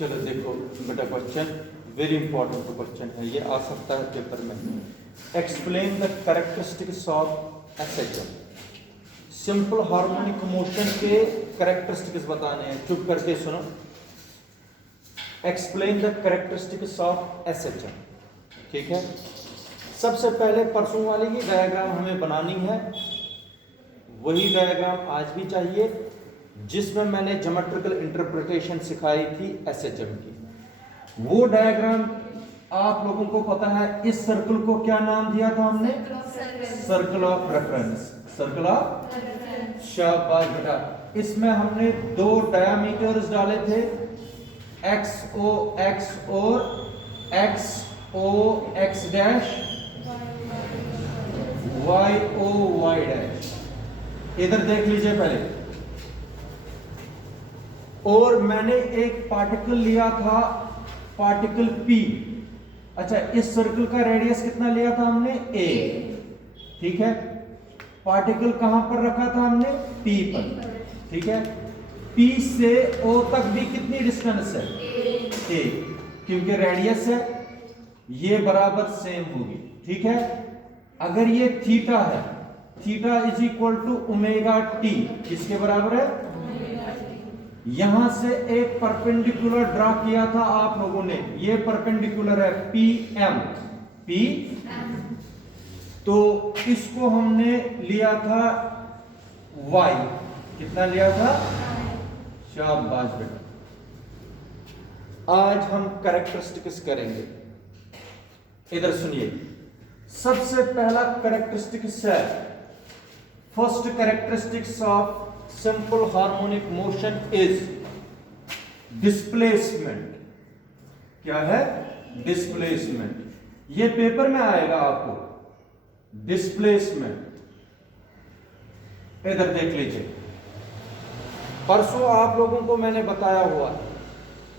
चलो देखो बेटा, क्वेश्चन वेरी इंपॉर्टेंट क्वेश्चन है, ये आ सकता है पेपर में। Explain the characteristics of SHM. Simple harmonic motion के कैरेक्टरिस्टिक्स बताने हैं, चुप करके सुनो। Explain the characteristics of SHM, ठीक है। सबसे पहले परसों वाली ही डायग्राम हमें बनानी है, वही डायग्राम आज भी चाहिए जिसमें मैंने ज्योमेट्रिकल इंटरप्रिटेशन सिखाई थी एसएचएम की। वो डायग्राम आप लोगों को पता है, इस सर्कल को क्या नाम दिया था हमने? Circle of reference. Circle of शाबाश बेटा। इसमें हमने दो डायमीटर्स डाले थे, एक्स ओ एक्स और X O X dash, Y O Y dash. इधर देख लीजिए पहले। और मैंने एक पार्टिकल लिया था, पार्टिकल P। अच्छा, इस सर्कल का रेडियस कितना लिया था हमने? A, ठीक है। पार्टिकल कहां पर रखा था हमने? P पर, ठीक है। P से O तक भी कितनी डिस्टेंस है? A, क्योंकि रेडियस है, ये बराबर सेम होगी, ठीक है। अगर ये थीटा है, theta is equal to omega t, किसके बराबर है? यहां से एक परपेंडिकुलर ड्रा किया था आप लोगों ने, ये परपेंडिकुलर है PM, P। तो इसको हमने लिया था Y, कितना लिया था? शाबाश बेटा। आज हम कैरेक्टरिस्टिक्स करेंगे, इधर सुनिए। सबसे पहला कैरेक्टरिस्टिक्स है, first characteristics of simple harmonic motion is displacement. क्या है? डिस्प्लेसमेंट। ये पेपर में आएगा आपको, डिस्प्लेसमेंट। इधर देख लीजिए, परसों आप लोगों को मैंने बताया हुआ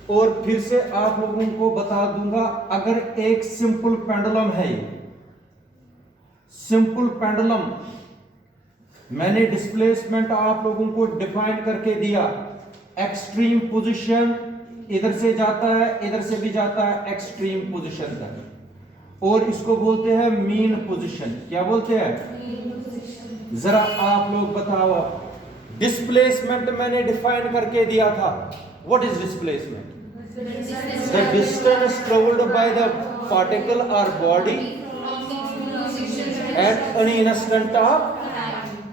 और फिर से आप लोगों को बता दूंगा। अगर एक सिंपल पेंडुलम है, सिंपल पेंडुलम, मैंने डिस्प्लेसमेंट आप लोगों को डिफाइन करके दिया। एक्सट्रीम पोजीशन, इधर से जाता है, इधर से भी जाता है एक्सट्रीम पोजीशन तक, और इसको बोलते हैं मीन पोजीशन। क्या बोलते हैं? जरा आप लोग बताओ। डिस्प्लेसमेंट मैंने डिफाइन करके दिया था। What is displacement? The distance travelled by the particle और body at any instant of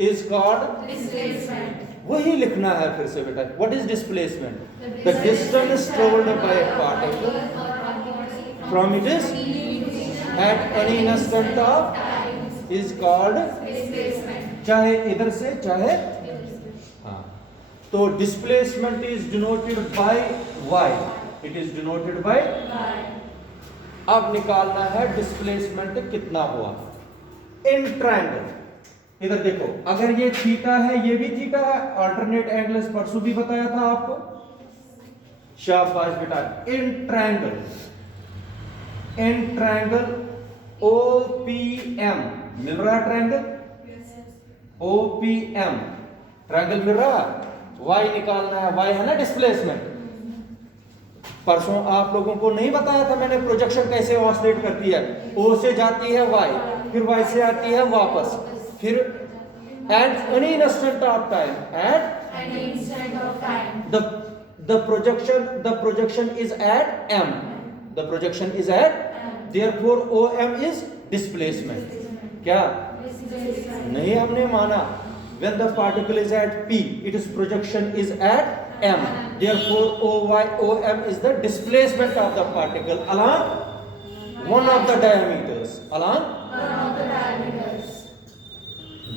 is called displacement। वही लिखना है फिर से बेटा। What is displacement? The distance traveled by a particle from it is at any instant of is called displacement। चाहे इधर से चाहे, हाँ। तो displacement is denoted by y। It is denoted by y। अब निकालना है displacement कितना हुआ in triangle। इधर देखो, अगर ये थीटा है, ये भी थीटा है, अल्टरनेट एंगल्स परसों भी बताया था आपको। शाबाश बेटा। In triangle, in triangle OPM मिल रहा है, ट्रायंगल OPM ट्रायंगल मिल रहा है। y निकालना है, y है ना डिस्प्लेसमेंट। परसों आप लोगों को नहीं बताया था मैंने प्रोजेक्शन कैसे ऑसिलेट करती है। O से जाती है y, फिर y से आती है वापस, फिर at any instant of time, at any instant of time, the projection is at m, the projection is at m, therefore OM is displacement। क्या नहीं हमने माना? when the particle is at P, its projection is at m, therefore OM is the displacement of the particle along one of the diameters, along one of the diameters।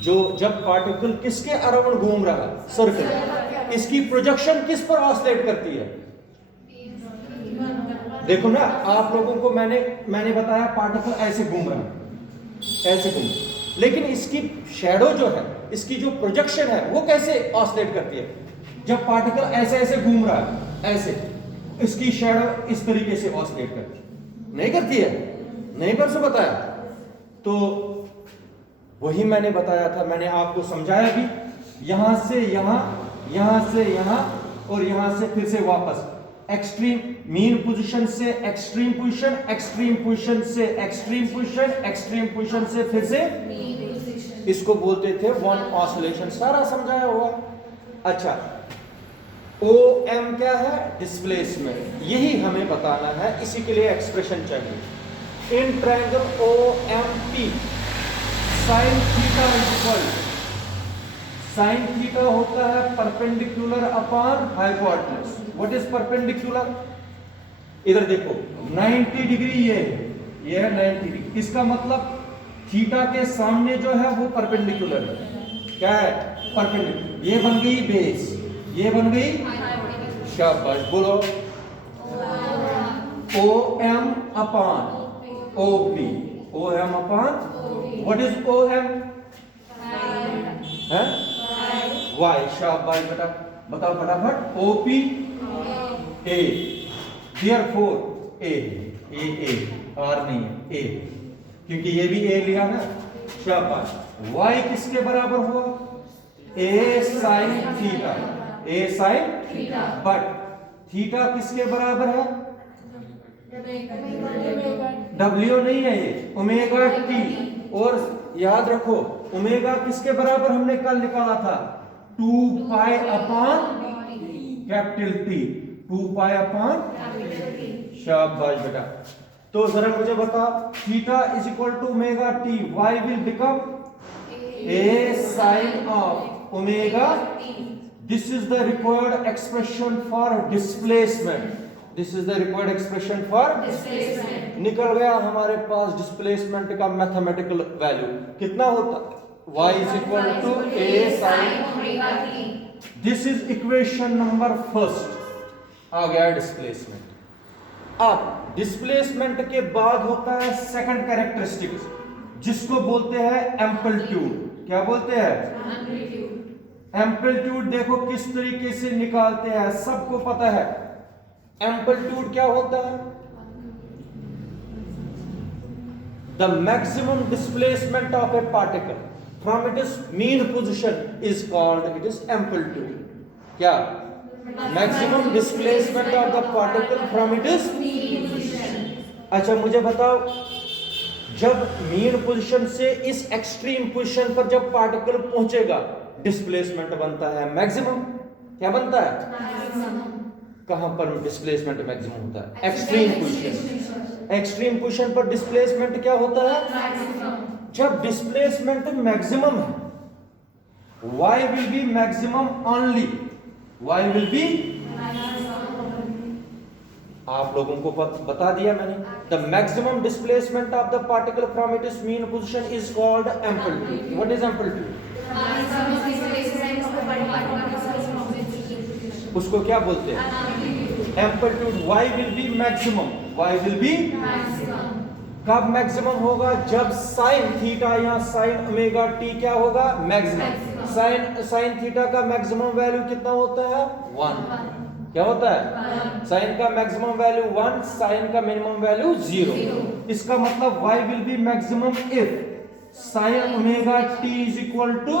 जो जब particle किसके around घूम रहा है? Circle. इसकी projection किस पर oscillate करती है? देखो ना, आप लोगों को मैंने बताया पार्टिकल ऐसे घूम रहा है, ऐसे घूम, लेकिन इसकी शैडो जो है, इसकी जो प्रोजेक्शन है, वो कैसे ऑसिलेट करती है? जब पार्टिकल ऐसे ऐसे घूम रहा है, ऐसे, इसकी शैडो इस तरीके से ऑसिलेट करती है, नहीं करती है? नहीं परसों बताया तो वही मैंने बताया था, मैंने आपको समझाया भी। यहां से यहां, यहां से यहां, और यहां से फिर से वापस, एक्सट्रीम मीन पोजीशन से एक्सट्रीम पोजीशन, एक्सट्रीम पोजीशन से एक्सट्रीम पोजीशन, एक्सट्रीम पोजीशन से फिर से इसको बोलते थे वन ऑसिलेशन। सारा समझाया हुआ। अच्छा, ओ एम क्या है? डिस्प्लेसमेंट। यही हमें बताना है, इसी के लिए एक्सप्रेशन चाहिए। In triangle O M P sine theta equal, sine theta होता है perpendicular upon hypotenuse. What is perpendicular? इधर देखो 90 डिग्री ये है 90 डिग्री। इसका मतलब थीटा के सामने जो है वो परपेंडिकुलर है। क्या है? परपेंडिकुलर। ये बन गई बेस, ये बन गई शाबाश। बोलो O M upon O P, O M upon what is O M? है वाई। शाबाश बेटा, बताओ फटाफट। O P A, therefore A R नहीं है, ए, क्योंकि ये भी ए लिया ना। शाबाश। वाई किसके बराबर हुआ? A sine theta, A sine theta. But theta किसके बराबर है? डब्ल्यू नहीं है ये, ओमेगा टी। और याद रखो ओमेगा किसके बराबर हमने कल निकाला था? 2 pi upon capital T, 2 pi upon. शाबाश बेटा। तो जरा मुझे बता, theta is equal to omega T, Y will become A sine of omega. This is the required expression for displacement, this is the required expression for displacement. निकल गया हमारे पास डिस्प्लेसमेंट का मैथमेटिकल वैल्यू कितना होता? y is equal to A sine omega T. This is equation number first. आ गया displacement. अब डिस्प्लेसमेंट के बाद होता है सेकंड कैरेक्टरिस्टिक, जिसको बोलते हैं एम्पलीट्यूड। क्या बोलते हैं? एम्पलीट्यूड। देखो किस तरीके से निकालते हैं, सबको पता है। एम्पलीट्यूड क्या होता है? The maximum displacement of a particle from its mean position is called, it is amplitude. क्या? Maximum displacement of the particle from its mean position. अच्छा मुझे बताओ, जब मीन पोजीशन से इस एक्सट्रीम पोजीशन पर जब पार्टिकल पहुंचेगा, डिस्प्लेसमेंट बनता है मैक्सिमम। क्या बनता है? कहां पर डिस्प्लेसमेंट मैक्सिमम होता है? Extreme position. एक्सट्रीम पोजीशन पर डिस्प्लेसमेंट क्या होता है? जब डिस्प्लेसमेंट मैक्सिमम है, y will be maximum only, y will B. आप लोगों को बता दिया मैंने। The maximum displacement of the particle from its mean position is called amplitude. What is amplitude? उसको क्या बोलते हैं? Amplitude. y will be maximum, y will B. कब मैक्सिमम होगा? जब साइन थीटा या साइन ओमेगा टी क्या होगा? मैक्सिमम। साइन थीटा का मैक्सिमम वैल्यू कितना होता है? 1। क्या होता है? साइन का मैक्सिमम वैल्यू 1, साइन का मिनिमम वैल्यू 0। इसका मतलब y will be maximum if sine omega t is equal to,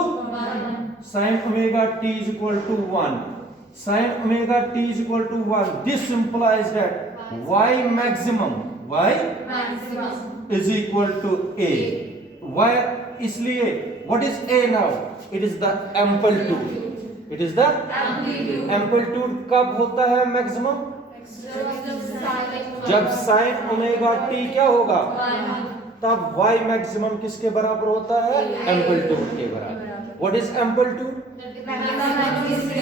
sine omega t is equal to 1, sine omega t is equal to 1। This implies that y maximum, y is equal to a। y इसलिए what is a now? It is the amplitude, it is the amplitude। कब होता है maximum? जब sign omega T क्या होगा? तब y maximum किसके बराबर होता है? एम्पलीट्यूड के बराबर। What is amplitude?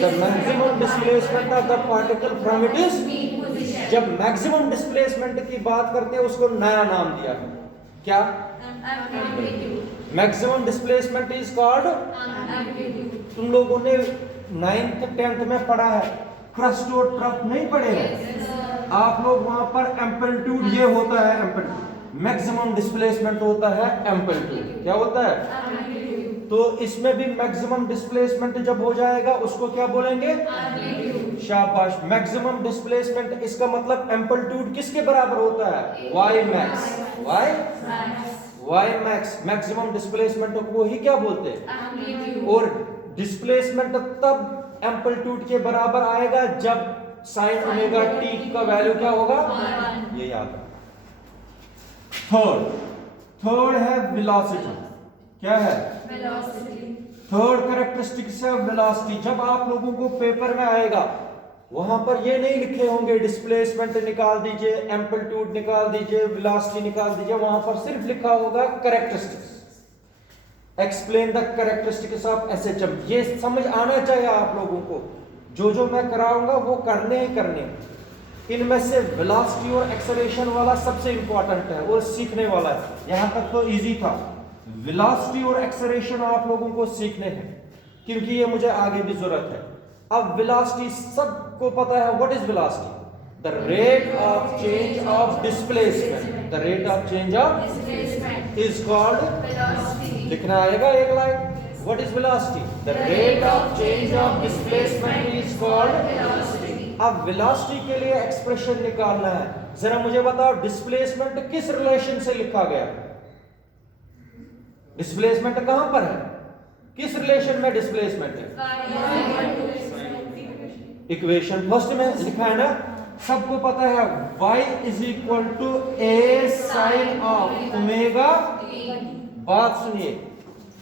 The maximum displacement of the particle from its mean position। जब मैक्सिमम डिस्प्लेसमेंट की बात करते हैं उसको नया नाम दिया है। क्या? Maximum displacement is called amplitude. तुम लोगों ने 9th 10th में पढ़ा है, क्रस्ट और ट्रफ नहीं पढ़े हैं आप लोग? वहां पर एम्पलीट्यूड ये होता है, एम्पलीट्यूड। मैक्सिमम डिस्प्लेसमेंट होता है एम्पलीट्यूड। क्या होता है? तो इसमें भी मैक्सिमम डिस्प्लेसमेंट जब हो जाएगा उसको क्या बोलेंगे? शाबाश। मैक्सिमम डिस्प्लेसमेंट, इसका मतलब एम्पलीट्यूड किसके बराबर होता है? y max, y max. Maximum displacement को ही क्या बोलते हैं? और डिस्प्लेसमेंट तब एम्पलीट्यूड के बराबर आएगा जब साइन ओमेगा टी का वैल्यू क्या होगा, ये याद रखो। थर्ड है वेलोसिटी। क्या है? थर्ड कैरेक्टरिस्टिक्स है वेलोसिटी। जब आप लोगों को पेपर में आएगा वहां पर ये नहीं लिखे होंगे डिस्प्लेसमेंट निकाल दीजिए, एम्पलीट्यूड निकाल दीजिए, वेलोसिटी निकाल दीजिए, वहां पर सिर्फ लिखा होगा characteristics, explain the characteristics of SHM. ये समझ आना चाहिए आप लोगों को। जो जो मैं कराऊंगा वो करने ही करने। इनमें से वेलोसिटी और एक्सेलरेशन वाला सबसे इंपॉर्टेंट है और सीखने वाला है। यहां तक तो इजी था। वेलोसिटी और एक्सेलरेशन आप लोगों को सीखने हैं क्योंकि ये मुझे आगे भी जरूरत है। अब वेलोसिटी सबको पता है। What is velocity? The rate of change of displacement. The rate of change of displacement is called velocity. लिखना आएगा एक line. What is velocity? The rate of change of displacement is called velocity. अब velocity के लिए expression निकालना है। जरा मुझे बताओ डिस्प्लेसमेंट किस रिलेशन से लिखा गया? डिस्प्लेसमेंट कहां पर है? किस रिलेशन में डिस्प्लेसमेंट है? इक्वेशन फर्स्ट में लिखा है ना, सबको पता है y is equal to A sine of omega. बात सुनिए,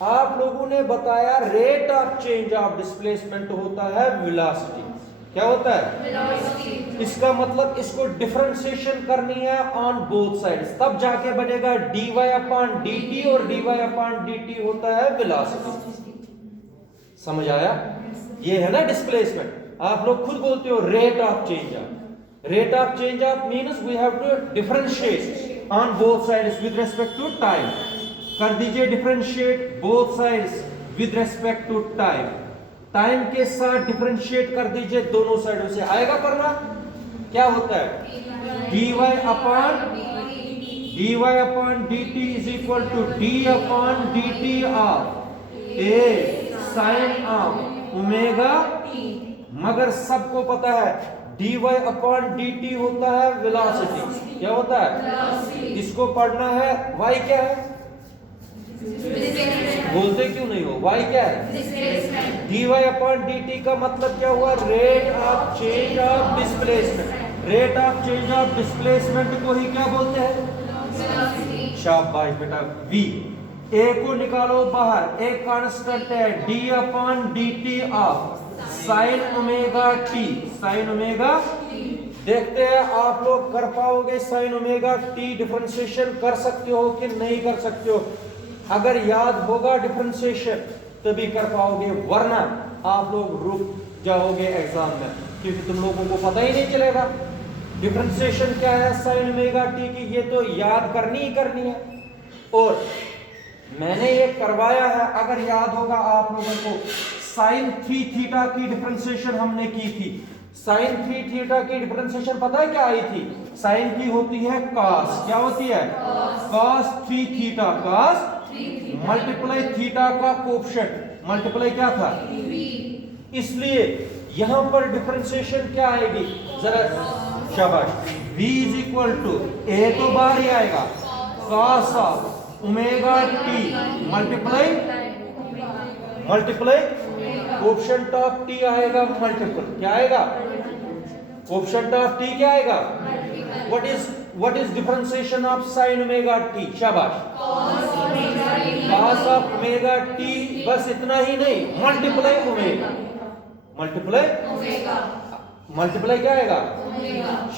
आप लोगों ने बताया rate of change of displacement होता है वेलोसिटी। क्या होता है? वेलोसिटी। इसका मतलब इसको डिफरेंशिएशन करनी है ऑन बोथ साइड्स, तब जाके बनेगा dy अपॉन dt और dy अपॉन dt होता है वेलोसिटी। समझ आया? ये है ना डिस्प्लेसमेंट। आप लोग खुद बोलते हो rate of change of. Rate of change of means we have to differentiate on both sides with respect to time. कर दीजिए differentiate both sides with respect to time. Time के साथ डिफरेंशिएट कर दीजिए दोनों साइडों से। आएगा करना? क्या होता है? dy upon dt is equal to d upon dt of a sine of omega. मगर सबको पता है dy अपॉन dt होता है वेलोसिटी। क्या होता है? इसको पढ़ना है। y क्या है? बोलते क्यों नहीं हो? y क्या है? dy अपॉन dt का मतलब क्या हुआ? Rate of change of displacement. Rate of change of displacement को ही क्या बोलते हैं? शाबाश बेटा। v a को निकालो बाहर। एक कांस्टेंट है d upon dt of sine omega t. Sine omega देखते हैं आप लोग कर पाओगे साइन ओमेगा टी डिफरेंशिएशन कर सकते हो कि नहीं कर सकते हो। अगर याद होगा डिफरेंशिएशन तभी कर पाओगे, वरना आप लोग रुक जाओगे एग्जाम में क्योंकि तुम लोगों को पता ही नहीं चलेगा डिफरेंशिएशन क्या है साइन ओमेगा टी की। ये तो याद करनी ही करनी है और मैंने ये करवाया है। अगर याद होगा आप लोगों को साइन 3 थीटा की डिफरेंशिएशन हमने की थी। साइन 3 थीटा की डिफरेंशिएशन पता है क्या आई थी? साइन की होती है कॉस। क्या होती है? Cos 3 theta. Cos multiply theta का कोएफिशिएंट मल्टीप्लाई क्या था? इसलिए यहां पर डिफरेंशिएशन क्या आएगी? जरा शाबाश। v is equal to a तो बाहर ही आएगा cos of omega t multiply coefficient of t आएगा मल्टीपल। क्या आएगा? कोएफिशिएंट ऑफ t क्या आएगा? What is differentiation of sin omega t? शाबाश। cos of omega t। बस इतना ही नहीं, मल्टीप्लाई ओमेगा। मल्टीप्लाई क्या आएगा?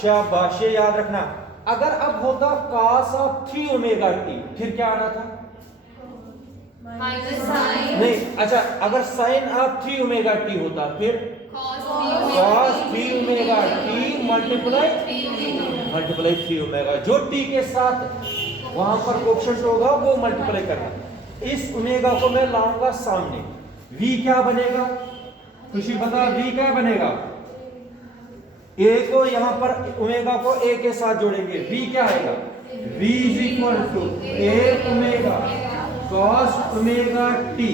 शाबाश। ये याद रखना। अगर अब होता cos ऑफ 3 ओमेगा t, फिर क्या आना था? नहीं, अच्छा अगर साइन ऑफ 3 ओमेगा टी होता फिर cos 3 omega t multiply 3 omega. जो टी के साथ वहां पर कोएफिशिएंट होगा वो मल्टीप्लाई करना। इस ओमेगा को मैं लाऊंगा सामने। v क्या बनेगा? खुशी बता, v क्या बनेगा? a को यहां पर ओमेगा को a के साथ जोड़ेंगे। v क्या आएगा? v is equal to a omega cos omega t।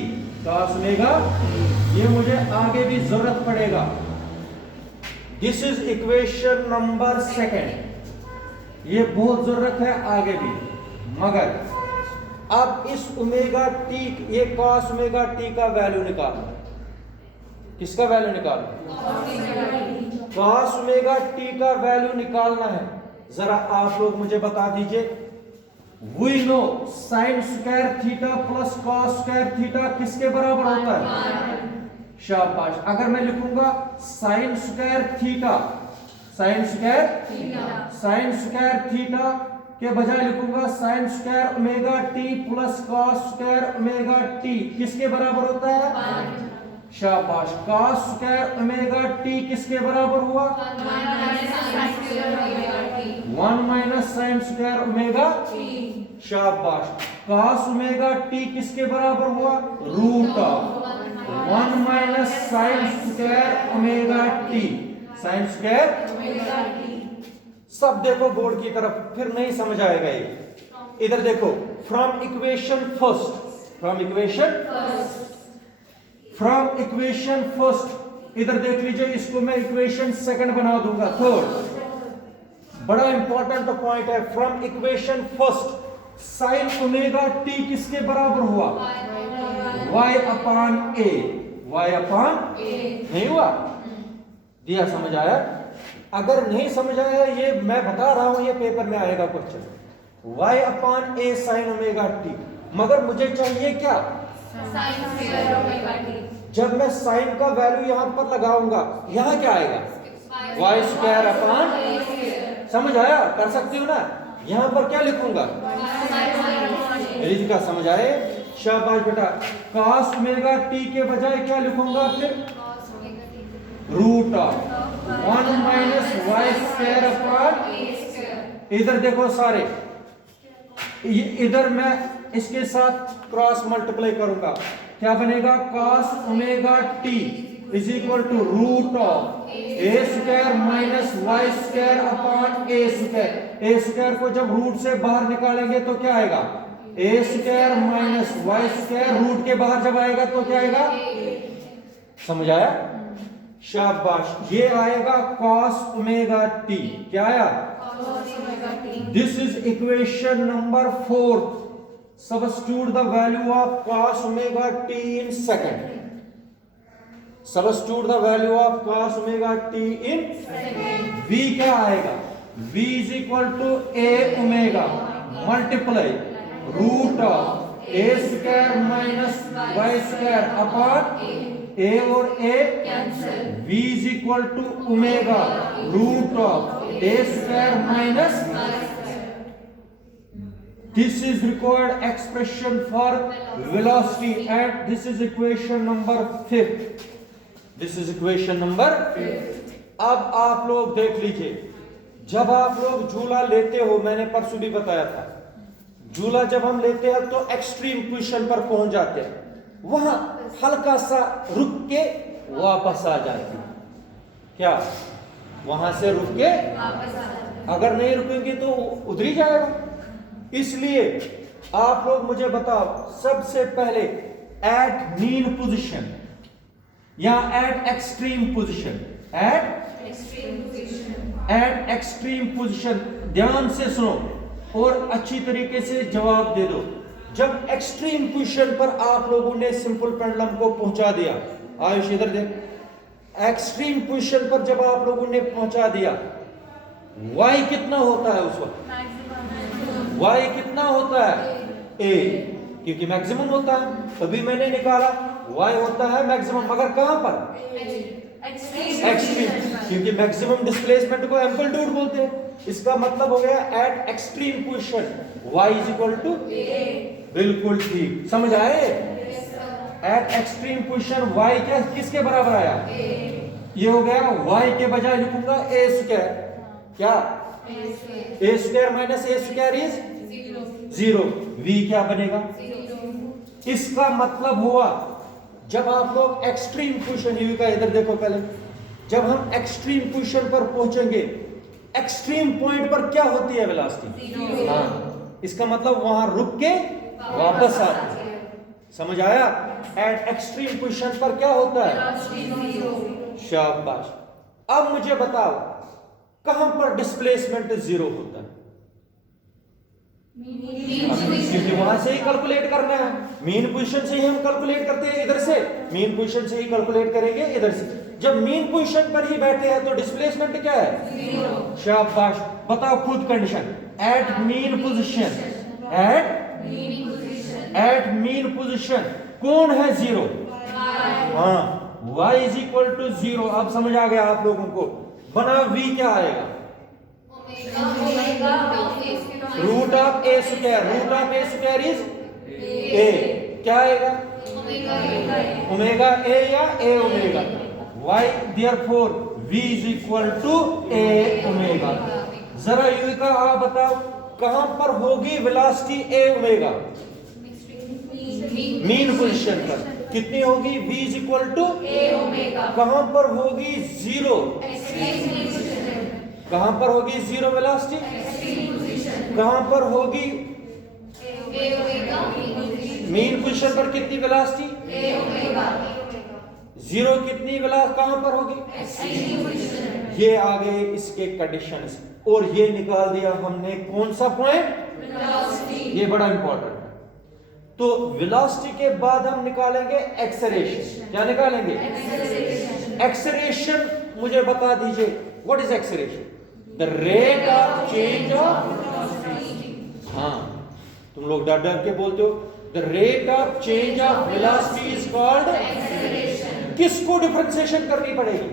cos omega, ये मुझे आगे भी जरूरत पड़ेगा। This is equation number 2। ये बहुत जरूरत है आगे भी। मगर अब इस ओमेगा t, ये cos ओमेगा t का वैल्यू निकालो। किसका वैल्यू निकालो? cos ओमेगा t का वैल्यू निकालना है। जरा आप लोग मुझे बता दीजिए, we know sine square theta plus cos square theta किसके बराबर होता है? शाबाश। अगर मैं लिखूंगा sine square theta, sine square theta के बजाय लिखूंगा sine square omega t plus cos square omega t किसके बराबर होता है? शाबाश। कॉस स्क्वायर ओमेगा टी किसके बराबर हुआ? 1 माइनस साइन स्क्वायर ओमेगा। शाबाश। कॉस ओमेगा टी किसके बराबर हुआ? Root of 1 minus sine square omega t, sine square. सब देखो बोर्ड की तरफ, फिर नहीं समझ आएगा ये। इधर देखो, फ्रॉम इक्वेशन फर्स्ट, इधर देख लीजिए, इसको मैं इक्वेशन सेकंड बना दूंगा, थर्ड। बड़ा इंपॉर्टेंट पॉइंट है। From equation first sign omega t किसके बराबर हुआ? y अपॉन a, नहीं हुआ? दिया, समझ आया? अगर नहीं समझ आया, ये मैं बता रहा हूं, ये पेपर में आएगा question, y upon a sign omega T. मगर मुझे चाहिए क्या? Sign square omega T. जब मैं साइन का वैल्यू यहां पर लगाऊंगा, यहां क्या आएगा? y स्क्वायर अपॉन, समझ आया? कर सकती हो ना? यहां पर क्या लिखूंगा? का समझ आए? शाबाश बेटा। cos ओमेगा t के बजाय क्या लिखूंगा फिर? Root of 1 minus Y square upon. इधर देखो सारे, इधर मैं इसके साथ क्रॉस मल्टीप्लाई करूंगा, क्या बनेगा? cos omega t is equal to root of A square minus Y square upon A square. A square को जब रूट से बाहर निकालेंगे तो क्या आएगा? A square minus Y square. Root के बाहर जब आएगा तो क्या आएगा? समझ आया? शाबाश। ये आएगा cos ओमेगा t। क्या आया? This is equation number 4। Substitute the value of cos omega t in second. Substitute the value of cos omega t in v। क्या आएगा? v is equal to a omega multiply root of A square minus Y square upon A और A cancel. v is equal to omega root of A square minus. This is required expression for velocity and this is equation number 5. This is equation number 5. अब आप लोग देख लीजिए, जब आप लोग झूला लेते हो, मैंने परसों भी बताया था, झूला जब हम लेते हैं तो एक्सट्रीम पोजीशन पर पहुंच जाते हैं, वहां हल्का सा रुक के वापस आ जाते हैं। क्या? वहां से रुक के अगर नहीं रुकेंगे तो उधर ही जाएगा। इसलिए आप लोग मुझे बताओ, सबसे पहले एट मीन पोजीशन या eight extreme position, eight extreme position, ध्यान से सुनो और अच्छी तरीके से जवाब दे दो। जब एक्सट्रीम पोजीशन पर आप लोगों ने सिंपल पेंडुलम को पहुंचा दिया, आयुष इधर देख, एक्सट्रीम पोजीशन पर जब आप लोगों ने पहुंचा दिया, y कितना होता है उस वक्त? y कितना होता है? a, क्योंकि मैक्सिमम होता है, तभी मैंने निकाला y होता है मैक्सिमम। मगर कहां पर? एक्सट्रीम, क्योंकि मैक्सिमम डिस्प्लेसमेंट को एम्पलीट्यूड बोलते हैं। इसका मतलब हो गया at extreme position y is equal to a। बिल्कुल ठीक, समझ आए? एट एक्सट्रीम पोजीशन y क्या किसके बराबर आया? ये हो गया, y के बजाय लिखूंगा a स्क्वायर। क्या? a square minus a square is 0। v क्या बनेगा? इसका मतलब हुआ जब आप लोग एक्सट्रीम पोजीशन, u का इधर देखो पहले, जब हम एक्सट्रीम पोजीशन पर पहुंचेंगे, एक्सट्रीम पॉइंट पर क्या होती है? वेलोसिटी। हाँ, इसका मतलब वहां रुक के वापस आते हैं। समझ आया? एट एक्सट्रीम पोजीशन पर क्या होता है? शाबाश। अब मुझे बताओ, कहां पर डिस्प्लेसमेंट 0 होता है? क्योंकि वहां से ही कैलकुलेट करना है। मीन पोजीशन से ही हम कैलकुलेट करते हैं, इधर से मीन पोजीशन से ही कैलकुलेट करेंगे इधर से। जब मीन पोजीशन पर ही बैठे हैं तो डिस्प्लेसमेंट क्या है? जीरो। शाबाश, बताओ खुद condition. At mean position, at mean position कौन है जीरो? हाँ, y is equal to zero. अब समझ आ गया आप लोगों को। बना v क्या आएगा? Root of A square, root of A square is A, क्या आएगा? ओमेगा ए या A omega. y therefore v is equal to A omega. जरा यू का आप बताओ कहां पर होगी velocity A omega? Mean position पर कितनी होगी? v is equal to A omega. कहां पर होगी? जीरो। कहां पर होगी जीरो वेलोसिटी? कहां पर होगी? मीन पोजीशन पर कितनी वेलोसिटी? जीरो कितनी वेलोसिटी कहां पर होगी? ये आ गए इसके कंडीशंस, और ये निकाल दिया हमने कौन सा पॉइंट? ये बड़ा इंपॉर्टेंट है। तो वेलोसिटी के बाद हम निकालेंगे एक्सेलरेशन। क्या निकालेंगे? एक्सेलरेशन। मुझे बता दीजिए what is acceleration? The rate of change of, हाँ तुम लोग डर डर के बोलते हो, the rate of change of velocity is called acceleration. किसको डिफरेंशिएशन करनी पड़ेगी?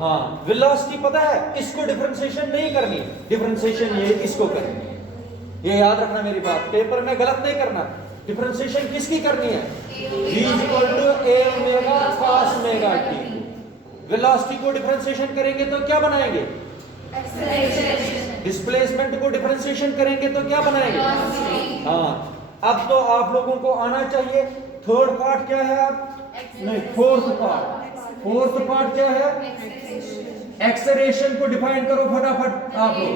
हाँ, वेलोसिटी पता है, इसको डिफरेंशिएशन नहीं करनी, डिफरेंशिएशन ये इसको करनी। ये याद रखना मेरी बात, पेपर में गलत नहीं करना। डिफरेंशिएशन किसकी करनी है? v equal to A omega cos omega t। Velocity को डिफरेंशिएशन करेंगे तो क्या बनाएंगे? डिस्प्लेसमेंट को डिफरेंशिएशन करेंगे तो क्या बनाएंगे? हाँ, अब तो आप लोगों को आना चाहिए। थर्ड पार्ट क्या है? नहीं, फोर्थ पार्ट। फोर्थ पार्ट क्या है? एक्सेलरेशन को डिफाइन करो फटाफट आप लोग।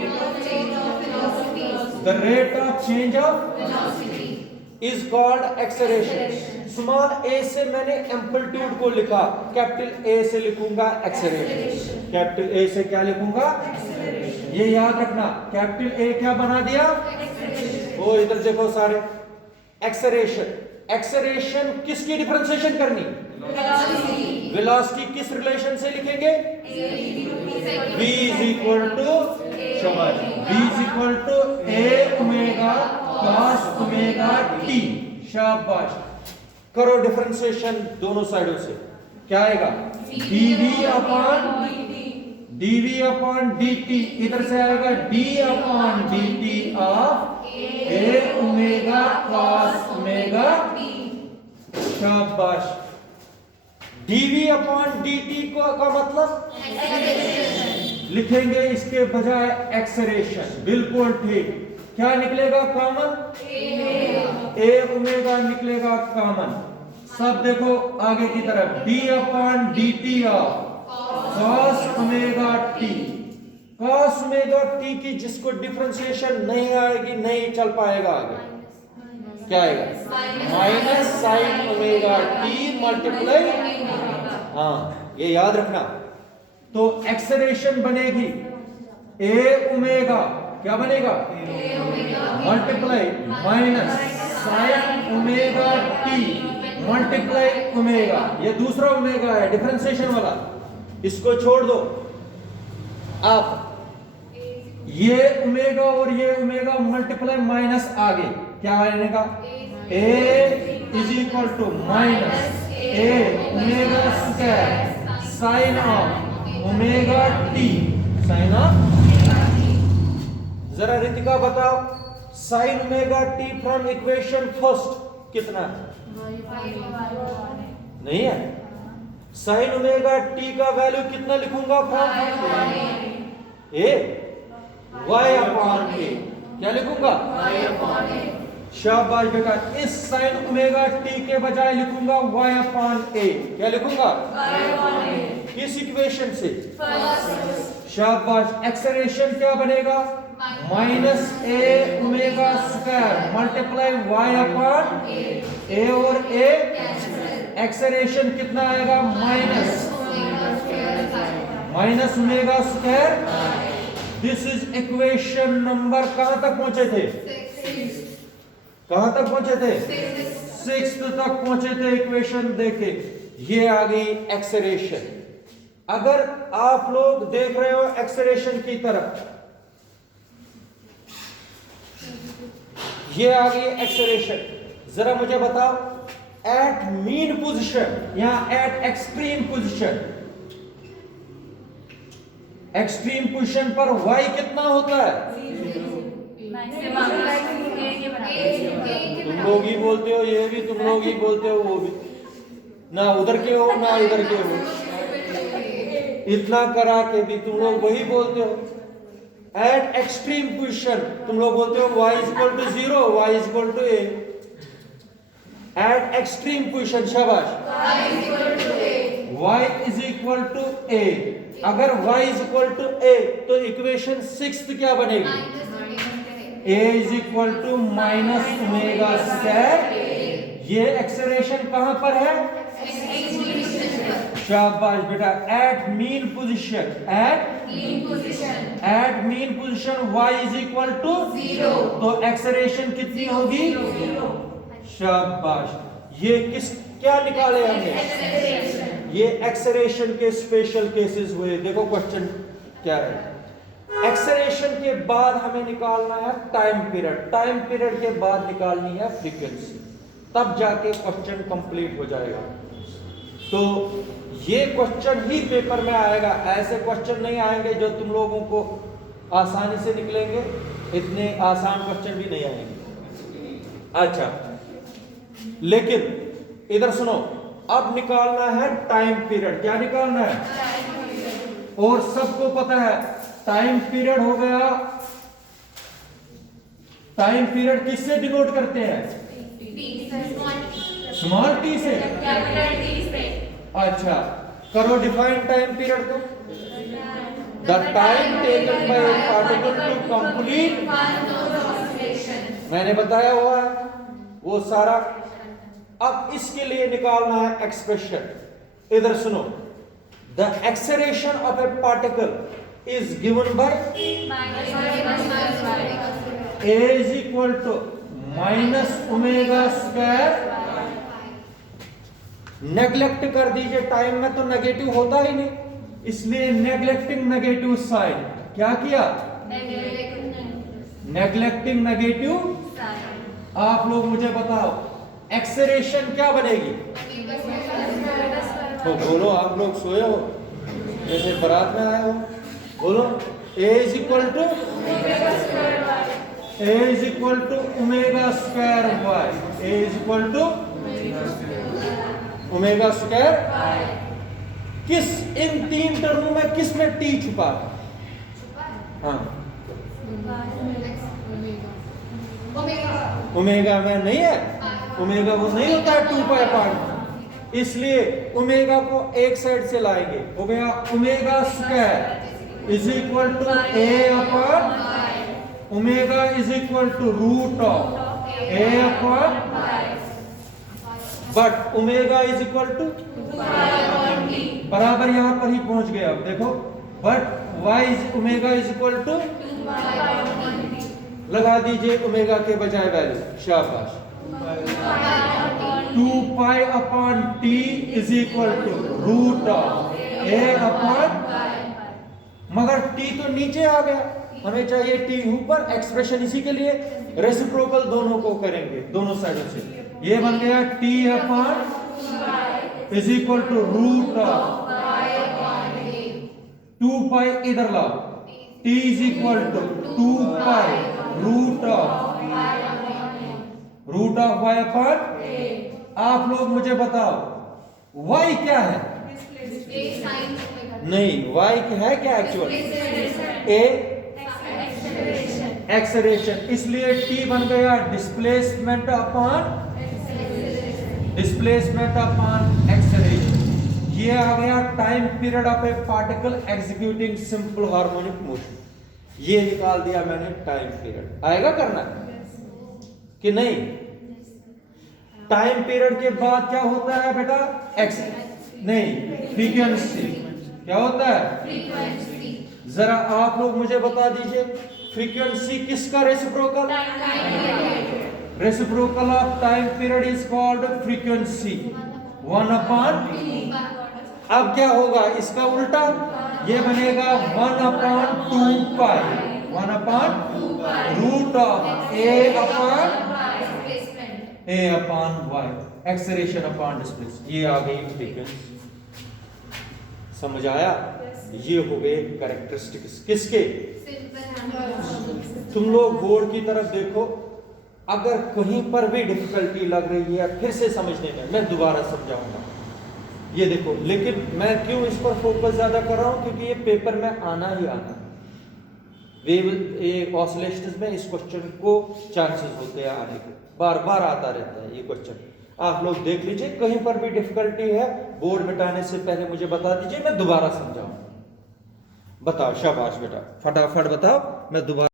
The rate of change of velocity is called acceleration. Small a से मैंने एम्पलीट्यूड को लिखा, कैपिटल A से लिखूंगा एक्सेलरेशन। कैपिटल A से क्या लिखूंगा? ये याद रखना, कैपिटल A क्या बना दिया? वो इधर देखो सारे, एक्सेलरेशन। एक्सेलरेशन किसकी डिफरेंशिएशन करनी? वेलोसिटी किस रिलेशन से लिखेंगे? v इज इक्वल टू, शाबाश, v is equal to a omega cos omega t। शाबाश, करो डिफरेंशिएशन दोनों साइडों से। क्या आएगा? dv upon dt। इधर से आएगा d upon dt of a omega cos omega. शाबाश, dv अपॉन dt को का मतलब लिखेंगे इसके बजाय एक्सेलरेशन। बिल्कुल ठीक। क्या निकलेगा कॉमन? a ओमेगा निकलेगा कॉमन। सब देखो आगे की तरफ, d upon dt of cos omega t। cos omega t की जिसको डिफरेंशिएशन नहीं आएगी नहीं चल पाएगा आगे। क्या आएगा? Minus sign omega t multiply. हाँ, ये याद रखना। तो एक्सेलरेशन बनेगी a ओमेगा, क्या बनेगा? Multiply minus sign omega t multiply omega. ये दूसरा ओमेगा है डिफरेंशिएशन वाला, इसको छोड़ दो। अब ये ओमेगा और ये ओमेगा मल्टीप्लाई माइनस आगे क्या आएगा? a is equal to minus a omega square sine of omega t। Sine of, जरा रितिका बताओ, sine omega t from equation first कितना है? नहीं है। साइन ओमेगा t का वैल्यू कितना लिखूंगा? A y upon a। क्या लिखूंगा? शाबाश बेटा, इस साइन ओमेगा t के बजाय लिखूंगा y अपॉन a। क्या लिखूंगा? किस इक्वेशन से? शाबाश, एक्सेलरेशन क्या बनेगा? Minus a omega square multiply y upon a और a। एक्सेलरेशन कितना आएगा? Minus omega square. This is equation number, कहां तक पहुंचे थे? कहां तक पहुंचे थे? 6th तक पहुंचे थे। इक्वेशन देखे ये आ गई एक्सेलरेशन। अगर आप लोग देख रहे हो एक्सेलरेशन की तरफ, ये आ गई एक्सेलरेशन। जरा मुझे बताओ, एट मीन पोजीशन या eight extreme position, extreme position पर y कितना होता है? तुम लोग ही बोलते हो, ये भी तुम लोग ही बोलते हो, वो भी ना उधर के हो ना इधर के हो, इतना करा के भी तुम लोग वही बोलते हो। एट एक्सट्रीम पोजीशन तुम लोग बोलते हो y equal to 0, y equal to a। At extreme position, शाबाश, y is equal to a। अगर y is equal to a तो इक्वेशन 6 क्या बनेगी? a is equal to minus omega square. ये एक्सेलरेशन कहां पर है? शाबाश बेटा, at mean position, at mean position y is equal to 0, तो एक्सेलरेशन कितनी होगी? शाबाश। ये क्या निकाले हमने? ये एक्सेलरेशन के स्पेशल केसेस हुए। देखो क्वेश्चन क्या है। एक्सेलरेशन के बाद हमें निकालना है टाइम पीरियड, टाइम पीरियड के बाद निकालनी है फ्रीक्वेंसी, तब जाके क्वेश्चन कंप्लीट हो जाएगा। तो ये क्वेश्चन ही पेपर में आएगा, ऐसे क्वेश्चन नहीं आएंगे जो तुम लोगों को आसानी से निकलेंगे, इतने आसान क्वेश्चन भी नहीं आएंगे। अच्छा, लेकिन इधर सुनो, अब निकालना है टाइम पीरियड। क्या निकालना है? और सबको पता है टाइम पीरियड हो गया, टाइम पीरियड किससे डिनोट करते हैं? स्मॉल टी से। अच्छा, करो डिफाइन टाइम पीरियड को। The time taken by a particle to complete, मैंने बताया हुआ है वो सारा। अब इसके लिए निकालना है एक्सप्रेशन। इधर सुनो, the acceleration of a particle is given by a is equal to minus omega square. Neglect कर दीजिए, टाइम में तो नेगेटिव होता ही नहीं, इसलिए नेग्लेक्टिंग नेगेटिव साइन। क्या किया? Neglecting negative. आप लोग मुझे बताओ एक्सेलरेशन क्या बनेगी? तो बोलो, आप लोग सोए हो जैसे बारात में आए हो, बोलो। a is equal to omega square y, a is equal to omega square. किस इन तीन टर्मों में किस में t छुपा? हाँ, ओमेगा में नहीं है। ओमेगा वो नहीं होता है 2 पाई पार्ट, इसलिए ओमेगा को एक साइड से लाएंगे, हो गया omega square is equal to a upon omega is equal to root of a upon, but omega is equal to बराबर यहां पर ही पहुंच गया। अब देखो, but y is omega is equal to, लगा दीजिए ओमेगा के बजाय वैल्यू, शाबाश। 2 pi upon t is equal to root of a upon, मगर t तो नीचे आ गया, हमें चाहिए t ऊपर। एक्सप्रेशन इसी के लिए रेसिप्रोकल दोनों को करेंगे, दोनों साइडों से। ये बन गया t upon is equal to root of 2 pi, इधर लाओ, t is equal to 2 pi root of y upon. आप लोग मुझे बताओ y क्या है? नहीं, y है क्या एक्चुअल? a एक्सेलरेशन, इसलिए t बन गया डिस्प्लेसमेंट अपॉन एक्सेलरेशन। ये आ गया time period of a particle executing simple harmonic motion. ये निकाल दिया मैंने टाइम पीरियड। आएगा करना कि नहीं? टाइम पीरियड के बाद क्या होता है बेटा? एक्स नहीं, फ्रीक्वेंसी। क्या होता है? जरा आप लोग मुझे बता दीजिए, फ्रीक्वेंसी किसका reciprocal? Reciprocal of time period is called frequency. 1/, अब क्या होगा इसका उल्टा, ये बनेगा 1/2π, 1/√A/y, एक्सेलरेशन अपॉन डिस्प्लेसमेंट। ये आ गई फ्रीक्वेंसी। समझ आया? ये हो गए कैरेक्टरिस्टिक्स किसके? तुम लोग बोर्ड की तरफ देखो, अगर कहीं पर भी डिफिकल्टी लग रही है फिर से समझने में, मैं दोबारा समझाऊंगा। ये देखो, लेकिन मैं क्यों इस पर फोकस ज्यादा कर रहा हूं, क्योंकि ये पेपर में आना ही आना वेव ऑसिलेशंस में इस क्वेश्चन को चांसेस होते हैं आने के, बार बार आता रहता है ये क्वेश्चन। आप लोग देख लीजिए, कहीं पर भी डिफिकल्टी है बोर्ड मिटाने से पहले मुझे बता दीजिए, मैं दोबारा समझाऊंगा। बताओ, शाबाश बेटा, फटाफट बताओ, मैं दोबारा